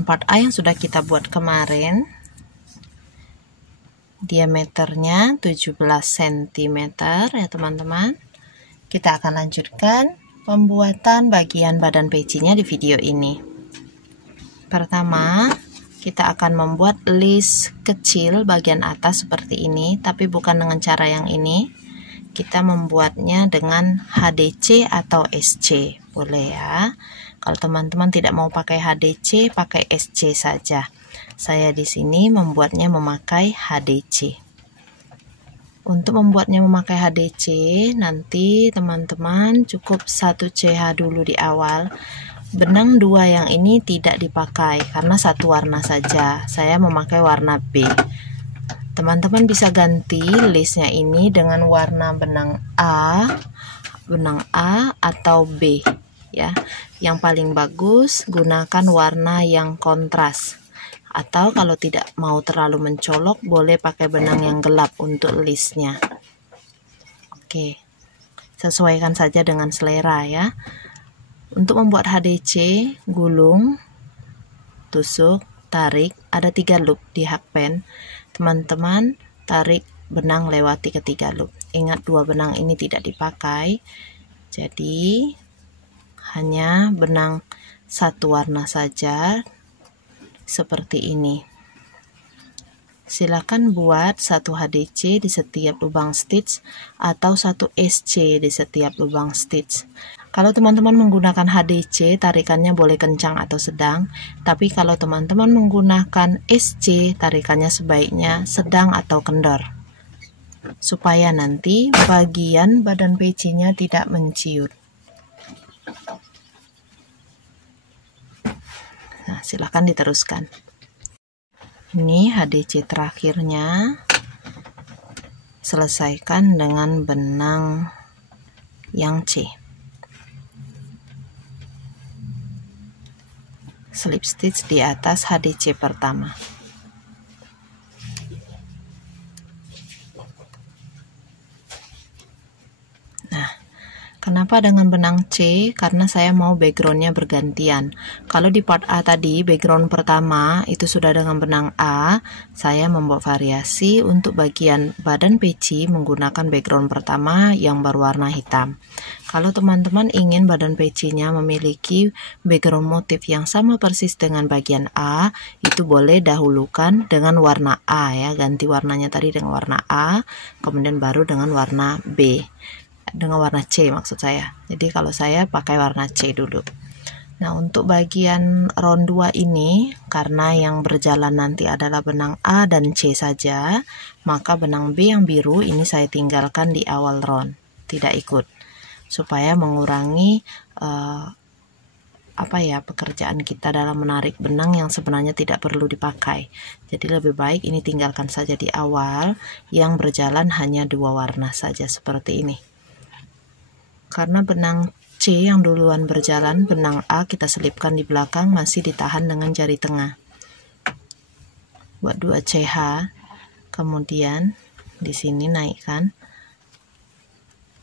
bagian part A yang sudah kita buat kemarin. Diameternya 17 cm ya teman-teman. Kita akan lanjutkan pembuatan bagian badan pecinya di video ini. Pertama, kita akan membuat list kecil bagian atas seperti ini, tapi bukan dengan cara yang ini. Kita membuatnya dengan HDC atau SC, boleh ya. Kalau teman-teman tidak mau pakai HDC, pakai SC saja. Saya di sini membuatnya memakai HDC. Untuk membuatnya memakai HDC, nanti teman-teman cukup 1 CH dulu di awal. Benang 2 yang ini tidak dipakai karena satu warna saja. Saya memakai warna B. Teman-teman bisa ganti listnya ini dengan warna benang A atau B ya. Yang paling bagus gunakan warna yang kontras. Atau kalau tidak mau terlalu mencolok, boleh pakai benang yang gelap untuk listnya. Oke, sesuaikan saja dengan selera ya. Untuk membuat HDC, gulung, tusuk, tarik, ada 3 loop di hakpen. Teman-teman tarik benang lewati ketiga loop. Ingat 2 benang ini tidak dipakai, jadi hanya benang satu warna saja seperti ini. Silakan buat 1 HDC di setiap lubang stitch atau 1 SC di setiap lubang stitch. Kalau teman-teman menggunakan HDC, tarikannya boleh kencang atau sedang. Tapi kalau teman-teman menggunakan SC, tarikannya sebaiknya sedang atau kendor. Supaya nanti bagian badan pecinya tidak menciut. Nah, silahkan diteruskan. Ini HDC terakhirnya. Selesaikan dengan benang yang C. Slip stitch di atas HDC pertama. Nah, kenapa dengan benang C? Karena saya mau backgroundnya bergantian. Kalau di part A tadi background pertama itu sudah dengan benang A, saya membuat variasi untuk bagian badan peci menggunakan background pertama yang berwarna hitam. Kalau teman-teman ingin badan pecinya memiliki background motif yang sama persis dengan bagian A, itu boleh dahulukan dengan warna A ya, ganti warnanya tadi dengan warna A, kemudian baru dengan warna B. Dengan warna C maksud saya. Jadi kalau saya pakai warna C dulu. Nah, untuk bagian round 2 ini, karena yang berjalan nanti adalah benang A dan C saja, maka benang B yang biru ini saya tinggalkan di awal round, tidak ikut. Supaya mengurangi pekerjaan kita dalam menarik benang yang sebenarnya tidak perlu dipakai. Jadi lebih baik ini tinggalkan saja di awal, yang berjalan hanya 2 warna saja seperti ini. Karena benang C yang duluan berjalan, benang A kita selipkan di belakang, masih ditahan dengan jari tengah. Buat 2 CH, kemudian di sini naikkan.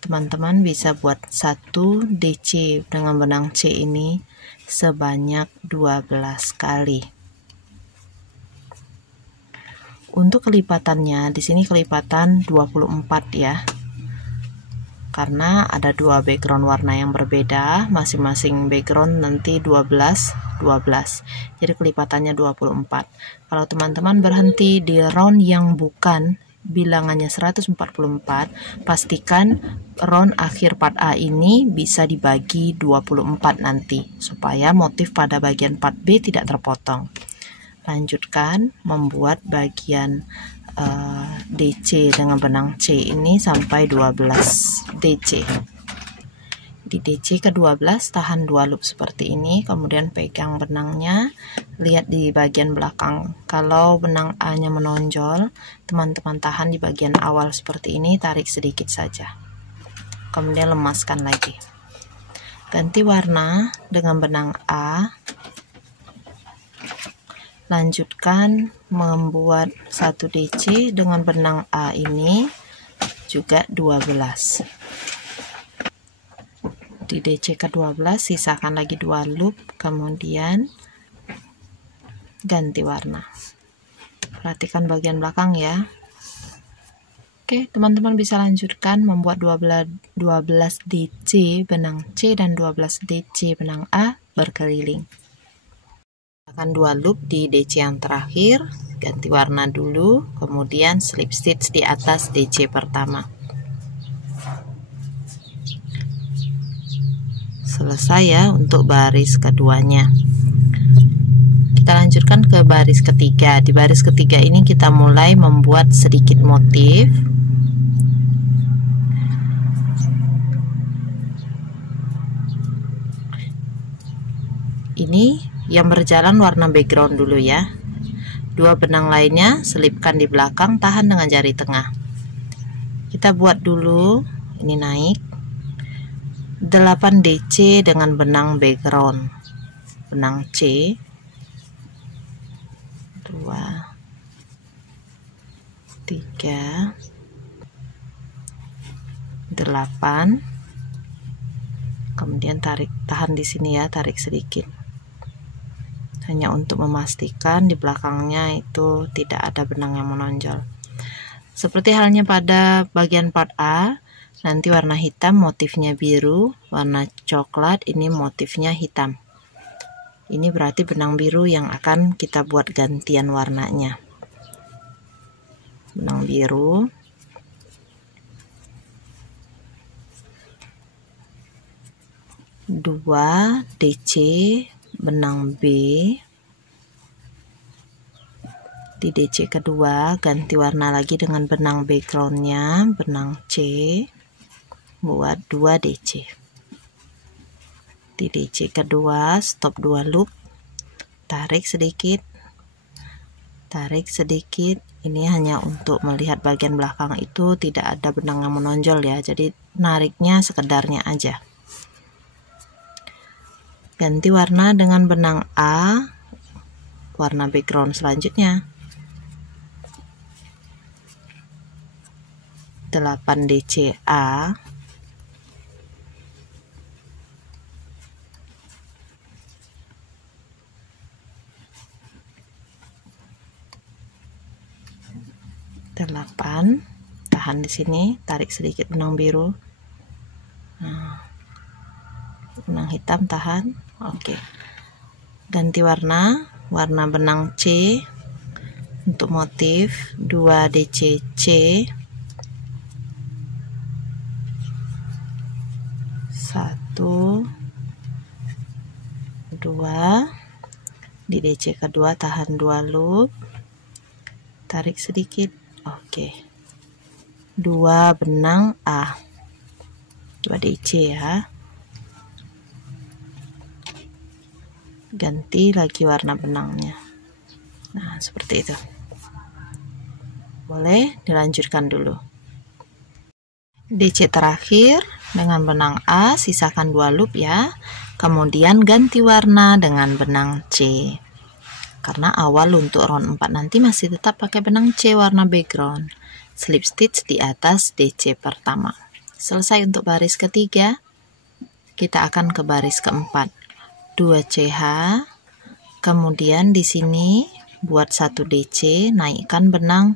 Teman-teman bisa buat 1 DC dengan benang C ini sebanyak 12 kali. Untuk kelipatannya, di sini kelipatan 24 ya. Karena ada 2 background warna yang berbeda, masing-masing background nanti 12. Jadi kelipatannya 24. Kalau teman-teman berhenti di round yang bukan bilangannya 144, pastikan round akhir part A ini bisa dibagi 24 nanti, supaya motif pada bagian part B tidak terpotong. Lanjutkan membuat bagian DC dengan benang C ini sampai 12 DC. Di DC ke-12 tahan 2 loop seperti ini, kemudian pegang benangnya, lihat di bagian belakang. Kalau benang A-nya menonjol, teman-teman tahan di bagian awal seperti ini, tarik sedikit saja. Kemudian lemaskan lagi. Ganti warna dengan benang A. Lanjutkan membuat 1 DC dengan benang A ini juga 12. Di DC ke-12 sisakan lagi 2 loop, kemudian ganti warna. Perhatikan bagian belakang ya. Oke, teman-teman bisa lanjutkan membuat 12 DC benang C dan 12 DC benang A berkeliling. Akan 2 loop di DC yang terakhir, ganti warna dulu, kemudian slip stitch di atas DC pertama. Selesai ya untuk baris keduanya. Kita lanjutkan ke baris ketiga. Di baris ketiga ini kita mulai membuat sedikit motif. Ini yang berjalan warna background dulu ya. 2 benang lainnya selipkan di belakang, tahan dengan jari tengah. Kita buat dulu, ini naik 8 DC dengan benang background, benang C, 2, 3, 8, kemudian tahan di sini ya, tarik sedikit, hanya untuk memastikan di belakangnya itu tidak ada benang yang menonjol. Seperti halnya pada bagian part A, nanti warna hitam motifnya biru, warna coklat ini motifnya hitam. Ini berarti benang biru yang akan kita buat gantian warnanya. Benang biru. Dua DC benang B. Di DC kedua ganti warna lagi dengan benang backgroundnya, benang C. Buat 2 DC. Di DC kedua stop 2 loop, tarik sedikit, ini hanya untuk melihat bagian belakang itu tidak ada benang yang menonjol ya, jadi nariknya sekedarnya aja. Ganti warna dengan benang A, warna background selanjutnya, 8 DC A, tahan di sini, tarik sedikit benang biru, benang hitam tahan. Oke, ganti warna benang C untuk motif 2 DC C, 1, 2, di DC kedua tahan 2 loop, tarik sedikit. Oke, 2 benang A, 2 DC ya. Ganti lagi warna benangnya. Nah, seperti itu. Boleh dilanjutkan dulu. DC terakhir dengan benang A, sisakan 2 loop ya. Kemudian ganti warna dengan benang C. Karena awal untuk round 4 nanti masih tetap pakai benang C warna background. Slip stitch di atas DC pertama. Selesai untuk baris ketiga. Kita akan ke baris keempat. 2 CH. Kemudian di sini buat 1 DC, naikkan benang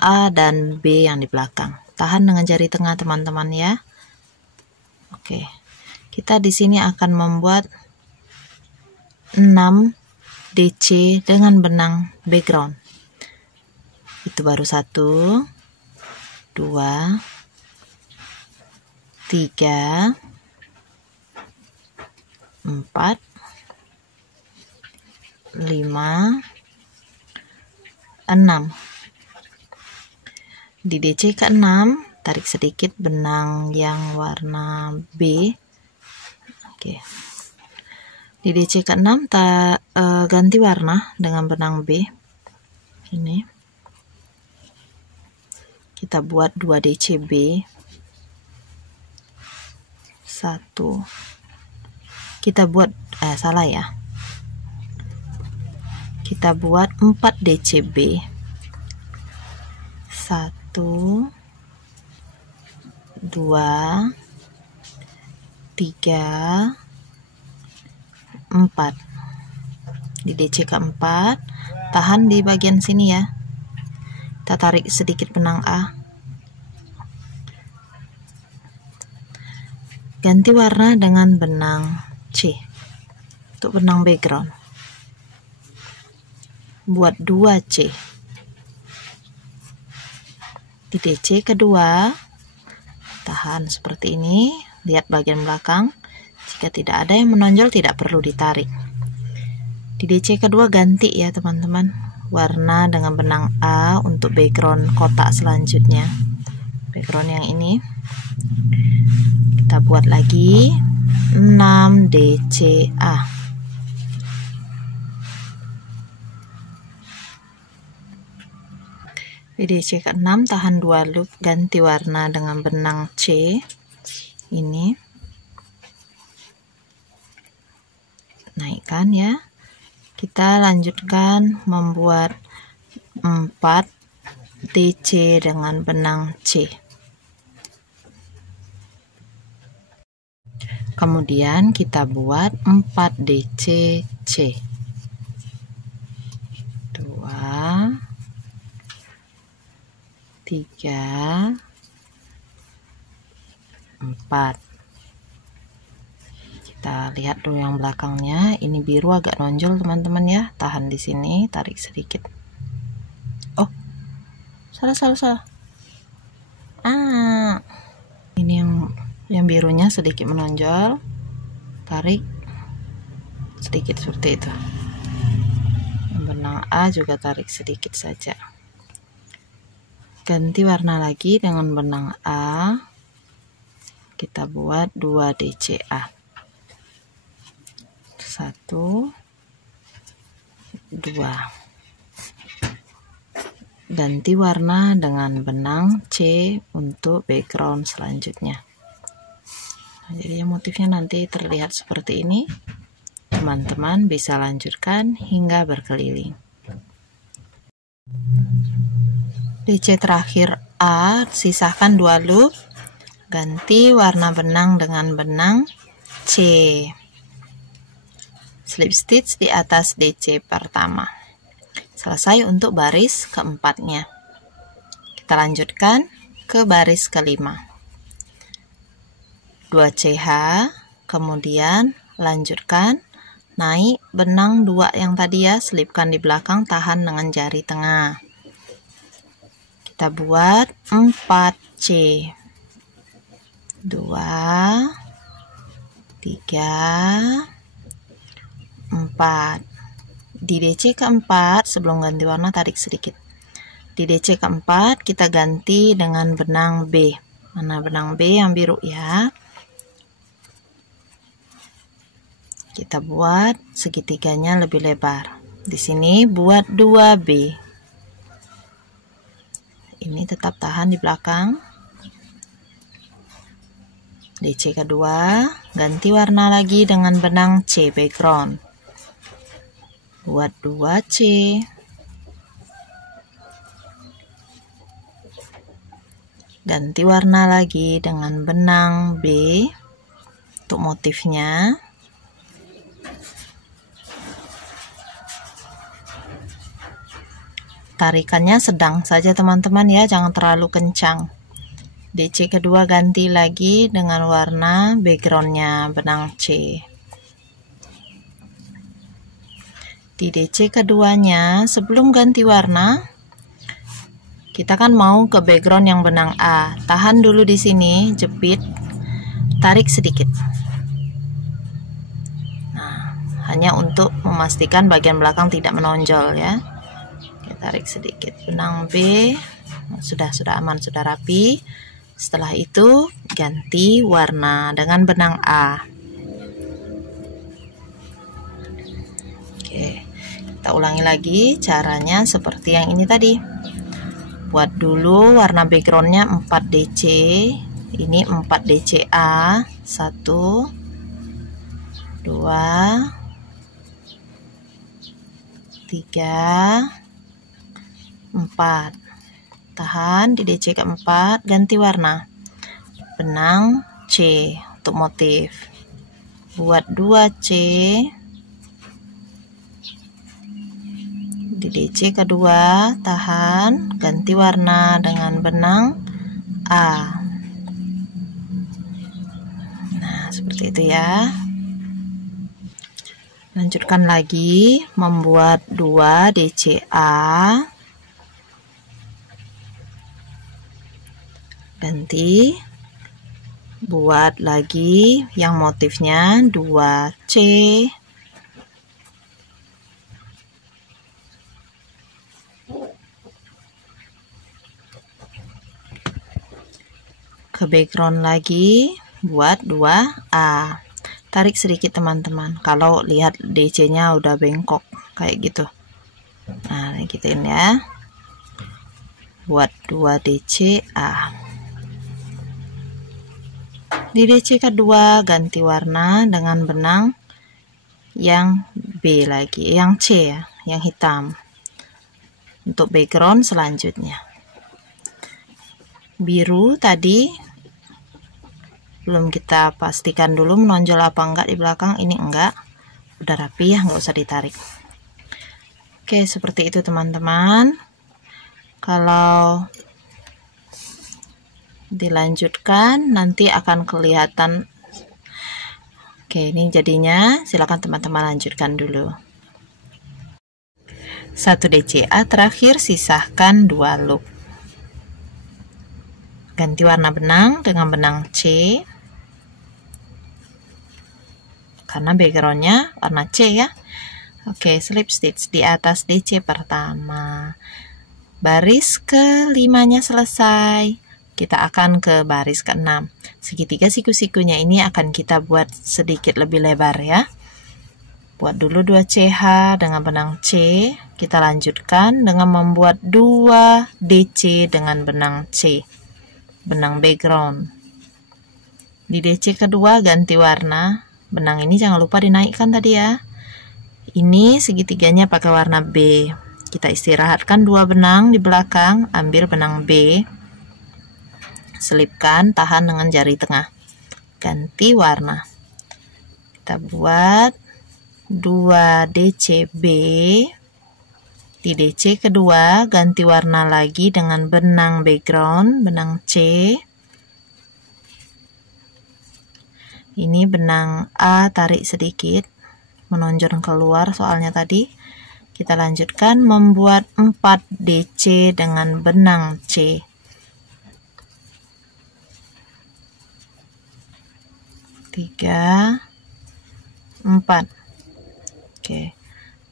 A dan B yang di belakang. Tahan dengan jari tengah teman-teman ya. Oke. Kita di sini akan membuat 6 DC dengan benang background. Itu baru 1, 2, 3, 4, 5, 6. Di DC ke-6 tarik sedikit benang yang warna B. Oke. Di DC ke-6 ganti warna dengan benang B. Ini kita buat 2 DC B. 1. Kita buat salah ya. Kita buat 4 DC B. 1, 2, 3, 4. Di DC keempat tahan di bagian sini ya. Kita tarik sedikit benang A. Ganti warna dengan benang C untuk benang background. Buat 2 C. Di DC kedua, tahan seperti ini. Lihat bagian belakang. Jika tidak ada yang menonjol, tidak perlu ditarik. Di DC kedua ganti ya teman-teman, warna dengan benang A untuk background kotak selanjutnya. Background yang ini kita buat lagi 6 DCA. Di DC ke-6 tahan 2 loop, ganti warna dengan benang C ini, naikkan ya. Kita lanjutkan membuat 4 DC dengan benang C. Kemudian kita buat 4 DC C. 2 3 4. Kita lihat dulu yang belakangnya. Ini biru agak nonjol teman-teman ya. Tahan di sini, tarik sedikit. Oh, salah. Ini yang birunya sedikit menonjol. Tarik sedikit seperti itu. Yang benang A juga tarik sedikit saja. Ganti warna lagi dengan benang A. Kita buat 2 DCA. 1 2. Ganti warna dengan benang C untuk background selanjutnya. Jadi motifnya nanti terlihat seperti ini. Teman-teman bisa lanjutkan hingga berkeliling. DC terakhir A, sisakan 2 loop, ganti warna benang dengan benang C. Slip stitch di atas DC pertama. Selesai untuk baris keempatnya. Kita lanjutkan ke baris kelima. 2 CH, kemudian lanjutkan naik benang 2 yang tadi ya, selipkan di belakang, tahan dengan jari tengah. Kita buat 4 C. 2 3 4. Di DC keempat, sebelum ganti warna tarik sedikit. Di DC keempat kita ganti dengan benang B. Mana benang B yang biru ya. Kita buat segitiganya lebih lebar. Di sini buat 2B. Ini tetap tahan di belakang. DC kedua, ganti warna lagi dengan benang C background. Buat 2C. Ganti warna lagi dengan benang B untuk motifnya. Tarikannya sedang saja teman-teman ya, jangan terlalu kencang. DC kedua ganti lagi dengan warna backgroundnya benang C. Di DC keduanya, sebelum ganti warna, kita kan mau ke background yang benang A. Tahan dulu di sini, jepit, tarik sedikit. Nah, hanya untuk memastikan bagian belakang tidak menonjol ya. Tarik sedikit benang B. Sudah aman, sudah rapi. Setelah itu ganti warna dengan benang A. Oke, kita ulangi lagi caranya seperti yang ini tadi. Buat dulu warna backgroundnya 4 DC. Ini 4 DCA. 1 2 3 4. Tahan di DC keempat, ganti warna benang C untuk motif. Buat 2C, Di DC kedua, tahan, ganti warna dengan benang A. Nah, seperti itu ya. Lanjutkan lagi, membuat 2 DCA. Ganti, buat lagi yang motifnya 2C. Ke background lagi, buat 2A. Tarik sedikit teman-teman, kalau lihat DC nya udah bengkok kayak gitu. Nah, gituin ya. Buat 2 DCA. Di DC kedua, ganti warna dengan benang yang B lagi, yang C ya, yang hitam. Untuk background selanjutnya. Biru tadi belum kita pastikan dulu menonjol apa enggak di belakang. Ini enggak, udah rapi ya, nggak usah ditarik. Oke, seperti itu teman-teman. Kalau dilanjutkan nanti akan kelihatan. Oke, ini jadinya. Silakan teman-teman lanjutkan dulu. 1 DCA terakhir, sisahkan 2 loop. Ganti warna benang dengan benang C, karena backgroundnya warna C ya. Oke, slip stitch di atas DC pertama. Baris ke-5-nya selesai. Kita akan ke baris ke-6. Segitiga siku-sikunya ini akan kita buat sedikit lebih lebar ya. Buat dulu 2 CH dengan benang C. Kita lanjutkan dengan membuat 2 DC dengan benang C, benang background. Di DC kedua ganti warna. Benang ini jangan lupa dinaikkan tadi ya. Ini segitiganya pakai warna B. Kita istirahatkan 2 benang di belakang, ambil benang B, selipkan, tahan dengan jari tengah, ganti warna. Kita buat 2 DCB. Di DC kedua ganti warna lagi dengan benang background, benang C. Ini benang A, tarik sedikit, menonjol keluar soalnya tadi. Kita lanjutkan membuat 4 DC dengan benang C. Tiga, 4. Oke,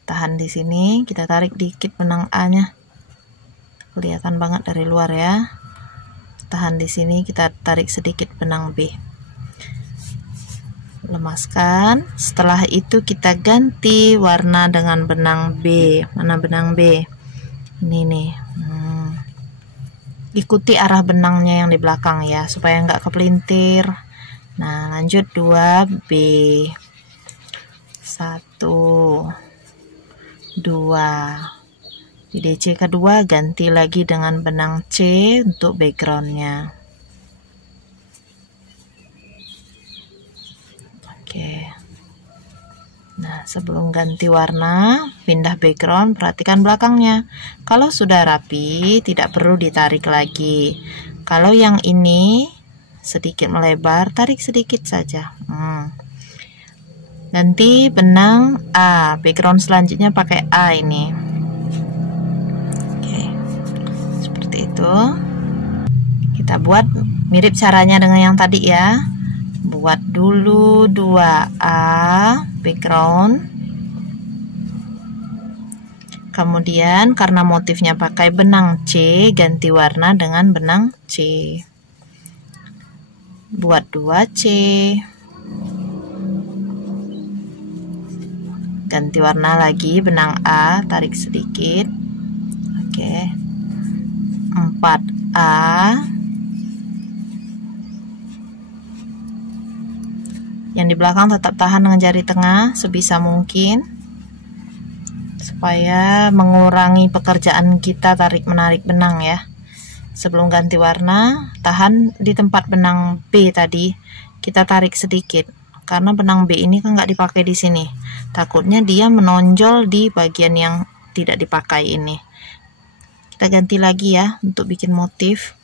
tahan di sini. Kita tarik dikit benang A-nya, kelihatan banget dari luar ya. Tahan di sini, kita tarik sedikit benang B. Lemaskan. Setelah itu kita ganti warna dengan benang B. Mana benang B? Ini nih. Ikuti arah benangnya yang di belakang ya, supaya nggak kepelintir. Nah, lanjut 2B. 1, 2. Di DC kedua ganti lagi dengan benang C untuk backgroundnya. Oke. Nah, sebelum ganti warna, pindah background, perhatikan belakangnya. Kalau sudah rapi, tidak perlu ditarik lagi. Kalau yang ini sedikit melebar, tarik sedikit saja. Ganti benang A, background selanjutnya pakai A ini. Oke, seperti itu. Kita buat mirip caranya dengan yang tadi ya. Buat dulu 2A background. Kemudian karena motifnya pakai benang C, ganti warna dengan benang C. Buat 2C. Ganti warna lagi, benang A, tarik sedikit. Oke. 4A. Yang di belakang tetap tahan dengan jari tengah sebisa mungkin, supaya mengurangi pekerjaan kita tarik menarik benang ya. Sebelum ganti warna, tahan di tempat benang B tadi, kita tarik sedikit, karena benang B ini kan nggak dipakai di sini. Takutnya dia menonjol di bagian yang tidak dipakai ini. Kita ganti lagi ya untuk bikin motif.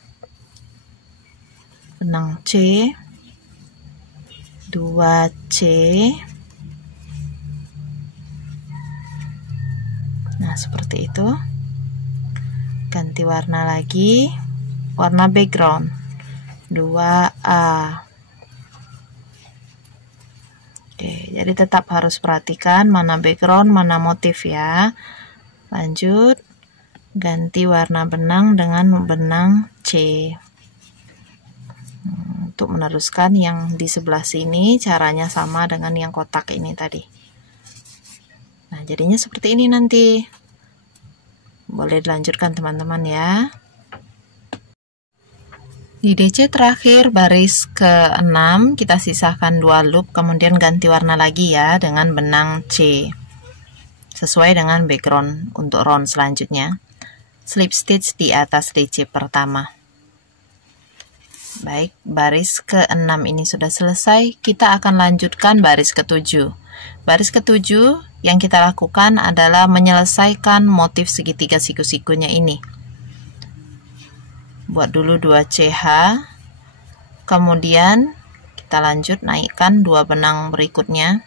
Benang C, 2C. Nah, seperti itu. Ganti warna lagi, warna background 2A. Oke, jadi tetap harus perhatikan mana background, mana motif ya. Lanjut, ganti warna benang dengan benang C. Untuk meneruskan yang di sebelah sini, caranya sama dengan yang kotak ini tadi. Nah, jadinya seperti ini nanti. Boleh dilanjutkan teman-teman ya. Di DC terakhir baris ke-6 kita sisahkan 2 loop, kemudian ganti warna lagi ya dengan benang C. Sesuai dengan background untuk round selanjutnya. Slip stitch di atas DC pertama. Baik, baris ke-6 ini sudah selesai, kita akan lanjutkan baris ke-7. Baris ke-7 yang kita lakukan adalah menyelesaikan motif segitiga siku-sikunya ini. Buat dulu 2 CH, kemudian kita lanjut naikkan 2 benang berikutnya.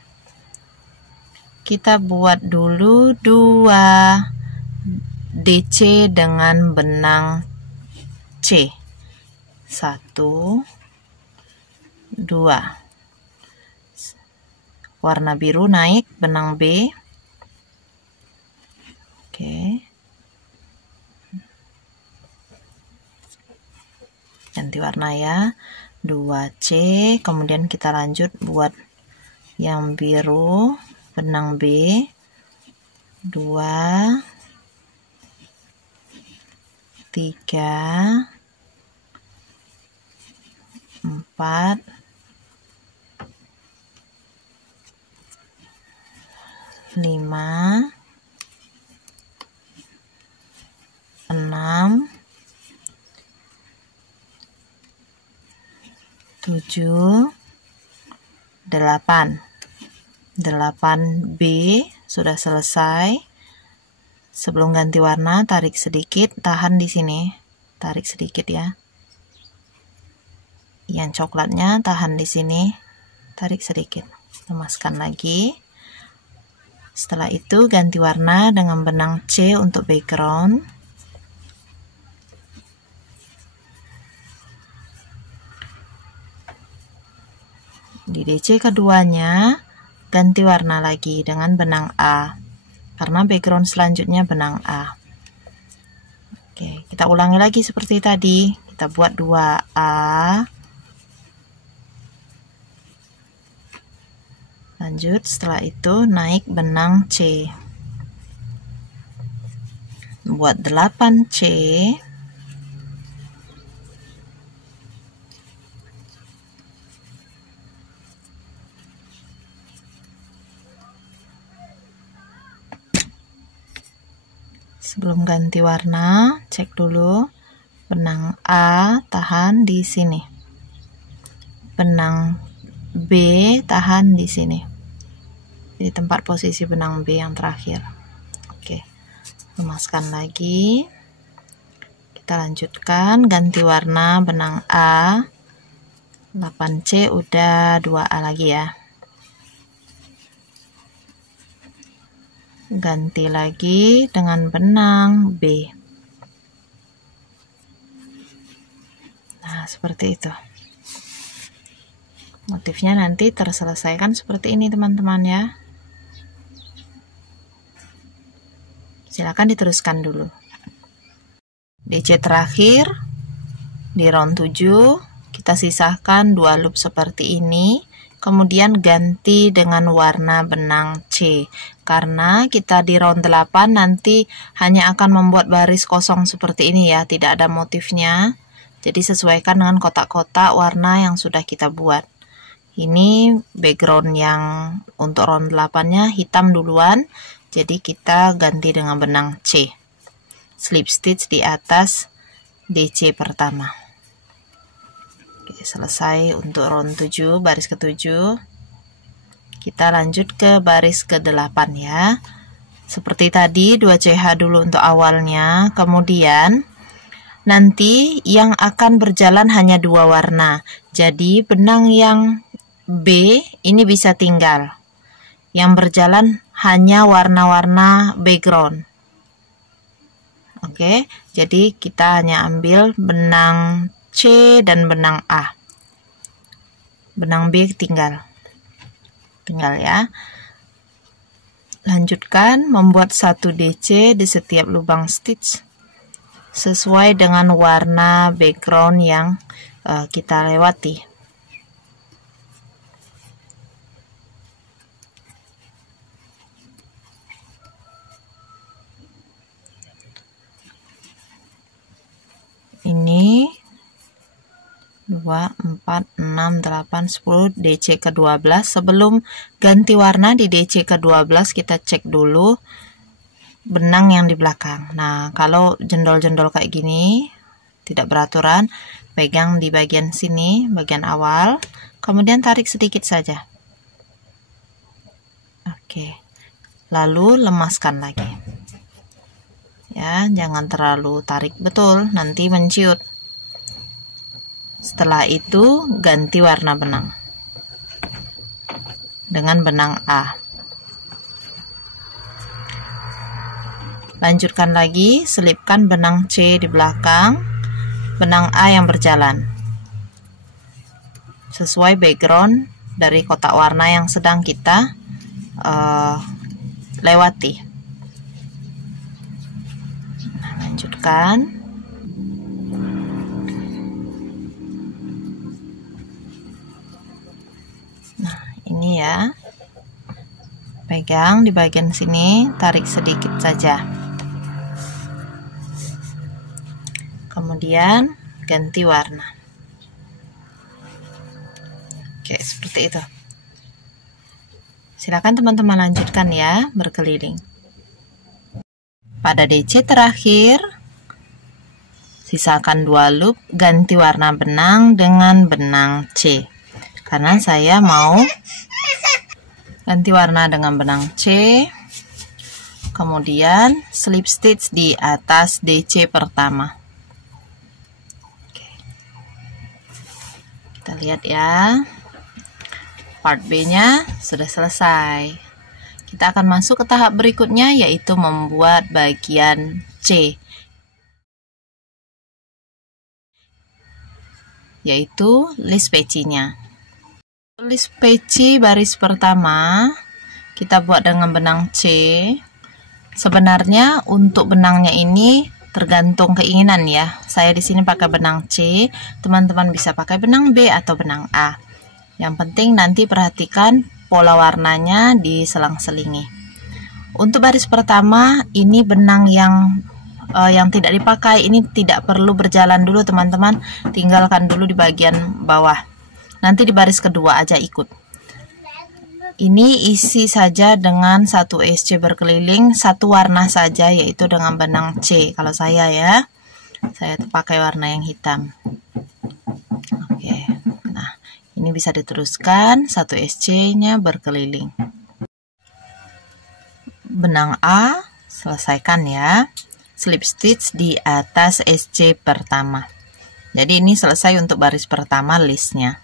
Kita buat dulu 2 DC dengan benang C. 1, 2. Warna biru naik benang B. Oke. Ganti warna ya. 2C, kemudian kita lanjut buat yang biru, benang B. 2, 3, 4, 5, 6, 7, 8. 8B sudah selesai. Sebelum ganti warna, tarik sedikit, tahan di sini. Tarik sedikit ya. Yang coklatnya tahan di sini. Tarik sedikit. Lemaskan lagi. Setelah itu ganti warna dengan benang C untuk background. Di DC keduanya ganti warna lagi dengan benang A, karena background selanjutnya benang A. Oke, kita ulangi lagi seperti tadi. Kita buat 2A. Lanjut, setelah itu naik benang C. Buat 8C. Sebelum ganti warna, cek dulu benang A tahan di sini. Benang B tahan di sini. Di tempat posisi benang B yang terakhir. Oke. Lemaskan lagi. Kita lanjutkan ganti warna benang A. 8C udah 2A lagi ya. Ganti lagi dengan benang B. Nah, seperti itu. Motifnya nanti terselesaikan seperti ini teman-teman ya. Silakan diteruskan dulu. DC terakhir di round 7 kita sisahkan 2 loop seperti ini, kemudian ganti dengan warna benang C. Karena kita di round 8 nanti hanya akan membuat baris kosong seperti ini ya, tidak ada motifnya. Jadi sesuaikan dengan kotak-kotak warna yang sudah kita buat. Ini background yang untuk round 8-nya hitam duluan, jadi kita ganti dengan benang C. Slip stitch di atas DC pertama. Oke, selesai untuk round 7, baris ke-7. Kita lanjut ke baris ke-8 ya. Seperti tadi 2 CH dulu untuk awalnya, kemudian nanti yang akan berjalan hanya 2 warna. Jadi benang yang B ini bisa tinggal. Yang berjalan hanya warna-warna background. Oke, jadi kita hanya ambil benang C dan benang A. Benang B tinggal ya. Lanjutkan membuat 1 DC di setiap lubang stitch sesuai dengan warna background yang kita lewati. Ini 2, 4, 6, 8, 10 DC ke-12. Sebelum ganti warna di DC ke-12 kita cek dulu benang yang di belakang. Nah, kalau jendol-jendol kayak gini tidak beraturan, pegang di bagian sini, bagian awal, kemudian tarik sedikit saja. Oke. Lalu lemaskan lagi. Ya, jangan terlalu tarik betul, nanti menciut. Setelah itu ganti warna benang dengan benang A. Lanjutkan lagi, selipkan benang C di belakang, benang A yang berjalan sesuai background dari kotak warna yang sedang kita lewati. Nah, lanjutkan. Ini ya, pegang di bagian sini, tarik sedikit saja, kemudian ganti warna. Oke, seperti itu. Silakan teman-teman lanjutkan ya, berkeliling. Pada DC terakhir sisakan 2 loop, ganti warna benang dengan benang C. Karena saya mau ganti warna dengan benang C, kemudian slip stitch di atas DC pertama. Oke. Kita lihat ya, part B nya sudah selesai. Kita akan masuk ke tahap berikutnya, yaitu membuat bagian C, yaitu list pecinya. List peci baris pertama kita buat dengan benang C. Sebenarnya untuk benangnya ini tergantung keinginan ya. Saya di sini pakai benang C, teman-teman bisa pakai benang B atau benang A. Yang penting nanti perhatikan pola warnanya diselang-selingi. Untuk baris pertama ini benang yang tidak dipakai ini tidak perlu berjalan dulu teman-teman, tinggalkan dulu di bagian bawah. Nanti di baris kedua aja ikut. Ini isi saja dengan 1 SC berkeliling, 1 warna saja, yaitu dengan benang C. Kalau saya ya, saya pakai warna yang hitam. Oke, nah ini bisa diteruskan 1 SC nya berkeliling. Benang A selesaikan ya, slip stitch di atas SC pertama. Jadi ini selesai untuk baris pertama listnya.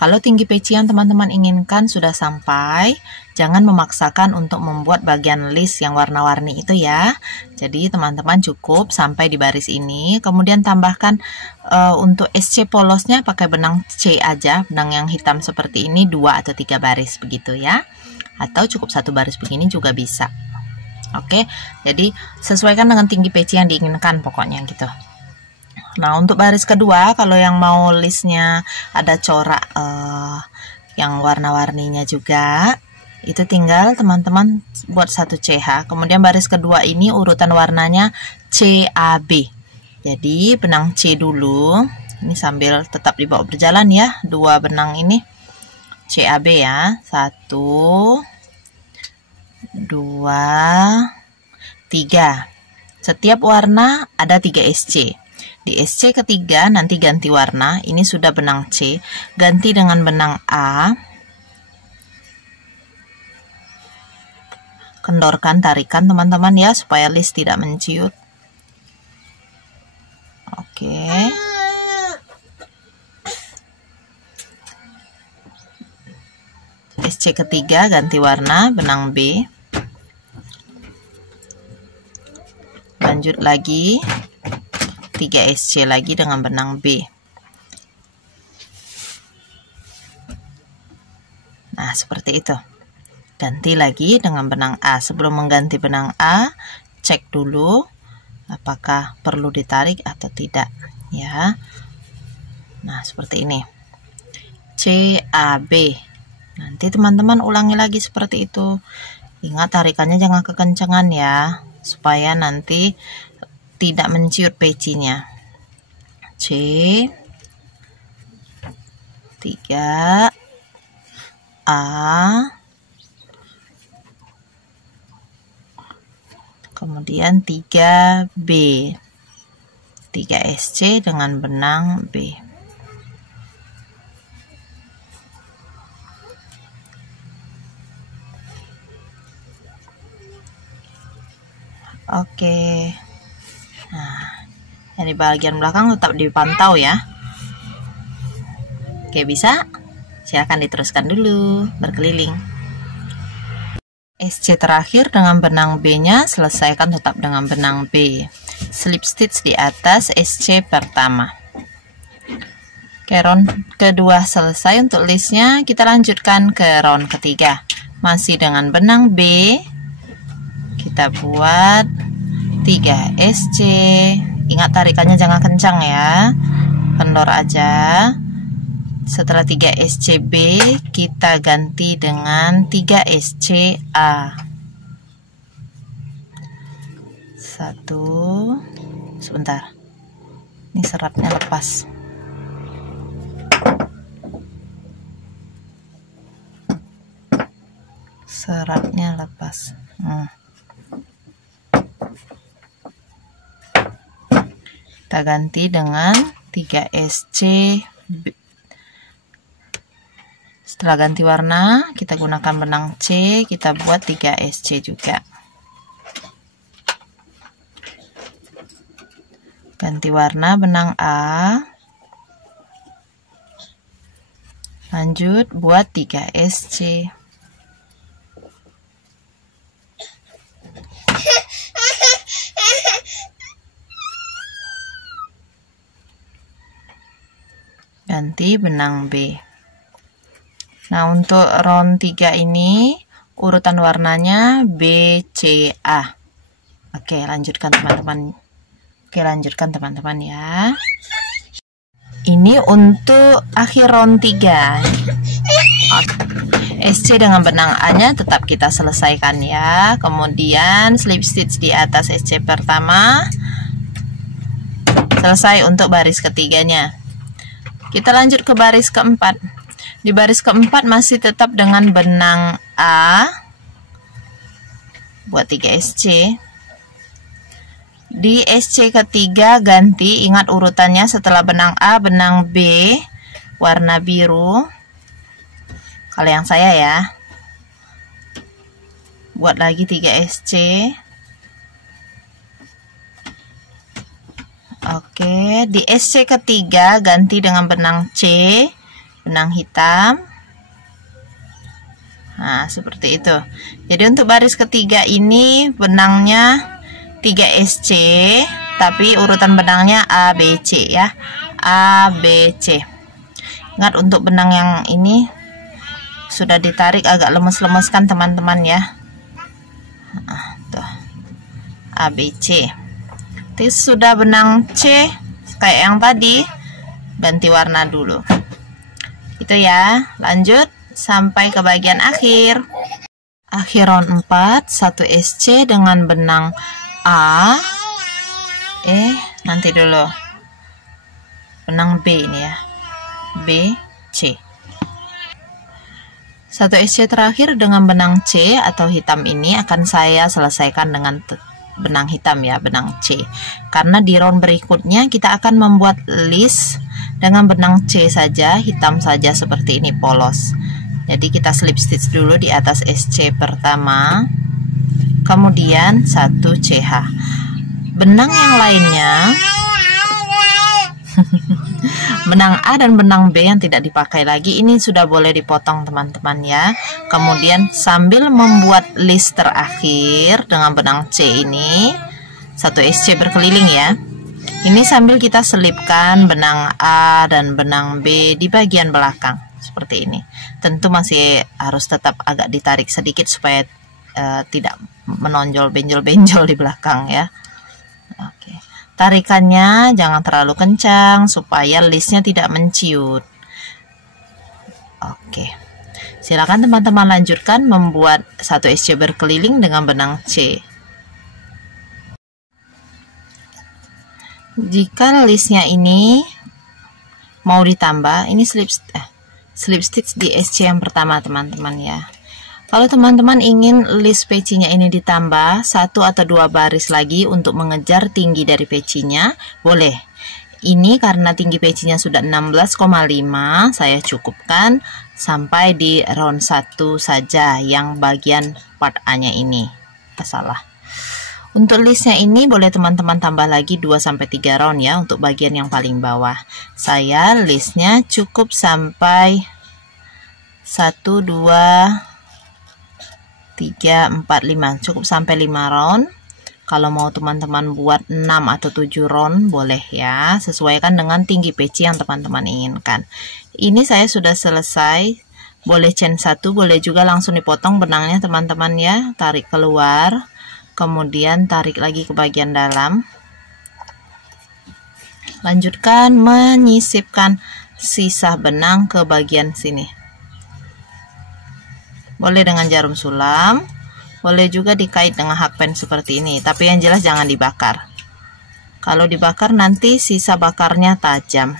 Kalau tinggi peci yang teman-teman inginkan sudah sampai, jangan memaksakan untuk membuat bagian list yang warna-warni itu ya. Jadi teman-teman cukup sampai di baris ini, kemudian tambahkan untuk SC polosnya pakai benang C aja, benang yang hitam seperti ini 2 atau 3 baris begitu ya. Atau cukup 1 baris begini juga bisa. Oke, jadi sesuaikan dengan tinggi peci yang diinginkan pokoknya gitu. Nah, untuk baris kedua, kalau yang mau listnya ada corak yang warna-warninya juga, itu tinggal teman-teman buat 1 CH. Kemudian baris kedua ini urutan warnanya CAB. Jadi benang C dulu, ini sambil tetap dibawa berjalan ya, 2 benang ini CAB ya, 1, 2, 3. Setiap warna ada 3 SC. Di SC ketiga nanti ganti warna, ini sudah benang C, ganti dengan benang A. kendorkan, tarikan teman-teman ya, supaya list tidak menciut. Oke. SC ketiga ganti warna, benang B. Lanjut lagi 3 SC lagi dengan benang B. Nah, seperti itu. Ganti lagi dengan benang A. Sebelum mengganti benang A, cek dulu apakah perlu ditarik atau tidak ya. Nah, seperti ini. C A B. Nanti teman-teman ulangi lagi seperti itu. Ingat tarikannya jangan kekencangan ya, supaya nanti tidak menciut pecinya. C 3 A, kemudian 3 B, 3 SC dengan benang B. Oke. Nah, yang di bagian belakang tetap dipantau ya. Oke, bisa? Silahkan diteruskan dulu, berkeliling. SC terakhir dengan benang B-nya, selesaikan tetap dengan benang B. Slip stitch di atas SC pertama. Oke, round kedua selesai. Untuk listnya kita lanjutkan ke round ketiga. Masih dengan benang B, kita buat 3 SC. Ingat tarikannya jangan kencang ya, kendor aja. Setelah 3 SCB, kita ganti dengan 3 SCA. 1, sebentar, ini seratnya lepas. Seratnya lepas. Kita ganti dengan 3 SCB. Setelah ganti warna, kita gunakan benang C, kita buat 3 SC juga. Ganti warna benang A. Lanjut buat 3 SC. Ganti benang B. Nah, untuk round 3 ini urutan warnanya B, C, A. Oke, lanjutkan teman-teman. Oke, lanjutkan teman-teman ya. Ini untuk akhir round 3. SC dengan benang A-nya tetap kita selesaikan ya. Kemudian slip stitch di atas SC pertama. Selesai untuk baris ketiganya. Kita lanjut ke baris keempat. Di baris keempat masih tetap dengan benang A, buat 3 SC. Di SC ketiga ganti, ingat urutannya setelah benang A, benang B warna biru. Kalau yang saya ya, buat lagi 3 SC. Oke, di SC ketiga ganti dengan benang C, benang hitam. Nah, seperti itu. Jadi untuk baris ketiga ini benangnya 3 SC, tapi urutan benangnya A, B, C ya. A, B, C. Ingat untuk benang yang ini sudah ditarik agak lemes-lemes kan teman-teman ya. Nah, tuh. A, B, C. Terus sudah benang C kayak yang tadi, ganti warna dulu. Itu ya, lanjut sampai ke bagian akhir. Akhir round 4, 1 SC dengan benang A. Nanti dulu. Benang B ini ya. B, C. 1 SC terakhir dengan benang C atau hitam ini akan saya selesaikan dengan benang hitam ya, benang C. Karena di round berikutnya kita akan membuat list dengan benang C saja, hitam saja seperti ini polos. Jadi kita slip stitch dulu di atas SC pertama. kemudian 1 CH. Benang yang lainnya benang A dan benang B yang tidak dipakai lagi ini sudah boleh dipotong teman-teman ya. Kemudian sambil membuat list terakhir dengan benang C ini 1 SC berkeliling ya. Ini sambil kita selipkan benang A dan benang B di bagian belakang seperti ini. Tentu masih harus tetap agak ditarik sedikit supaya tidak menonjol benjol-benjol di belakang ya. Oke. Tarikannya jangan terlalu kencang supaya listnya tidak menciut. Oke. Silakan teman-teman lanjutkan membuat 1 SC berkeliling dengan benang C. Jika listnya ini mau ditambah, ini slip stitch di SC yang pertama teman-teman ya. Kalau teman-teman ingin list pecinya ini ditambah 1 atau 2 baris lagi untuk mengejar tinggi dari pecinya, boleh. Ini karena tinggi pecinya sudah 16,5, saya cukupkan sampai di round 1 saja yang bagian part A-nya ini. Salah. Untuk listnya ini boleh teman-teman tambah lagi 2-3 round ya untuk bagian yang paling bawah. Saya listnya cukup sampai 1, 2, 3, 4, 5, cukup sampai 5 round. Kalau mau teman-teman buat 6 atau 7 round boleh ya, sesuaikan dengan tinggi peci yang teman-teman inginkan. Ini saya sudah selesai. Boleh chain 1, boleh juga langsung dipotong benangnya teman-teman ya. Tarik keluar, kemudian tarik lagi ke bagian dalam. Lanjutkan menyisipkan sisa benang ke bagian sini. Boleh dengan jarum sulam, boleh juga dikait dengan hakpen seperti ini, tapi yang jelas jangan dibakar. Kalau dibakar nanti sisa bakarnya tajam.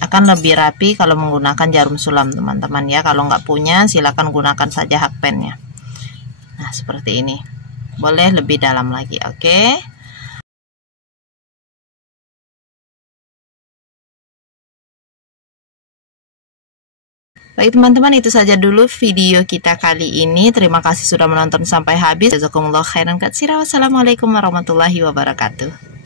Akan lebih rapi kalau menggunakan jarum sulam teman-teman ya. Kalau nggak punya silakan gunakan saja hakpennya. Nah seperti ini. Boleh lebih dalam lagi, oke? Baik teman-teman, itu saja dulu video kita kali ini. Terima kasih sudah menonton sampai habis. Jazakumullah khairan katsira. Wassalamualaikum warahmatullahi wabarakatuh.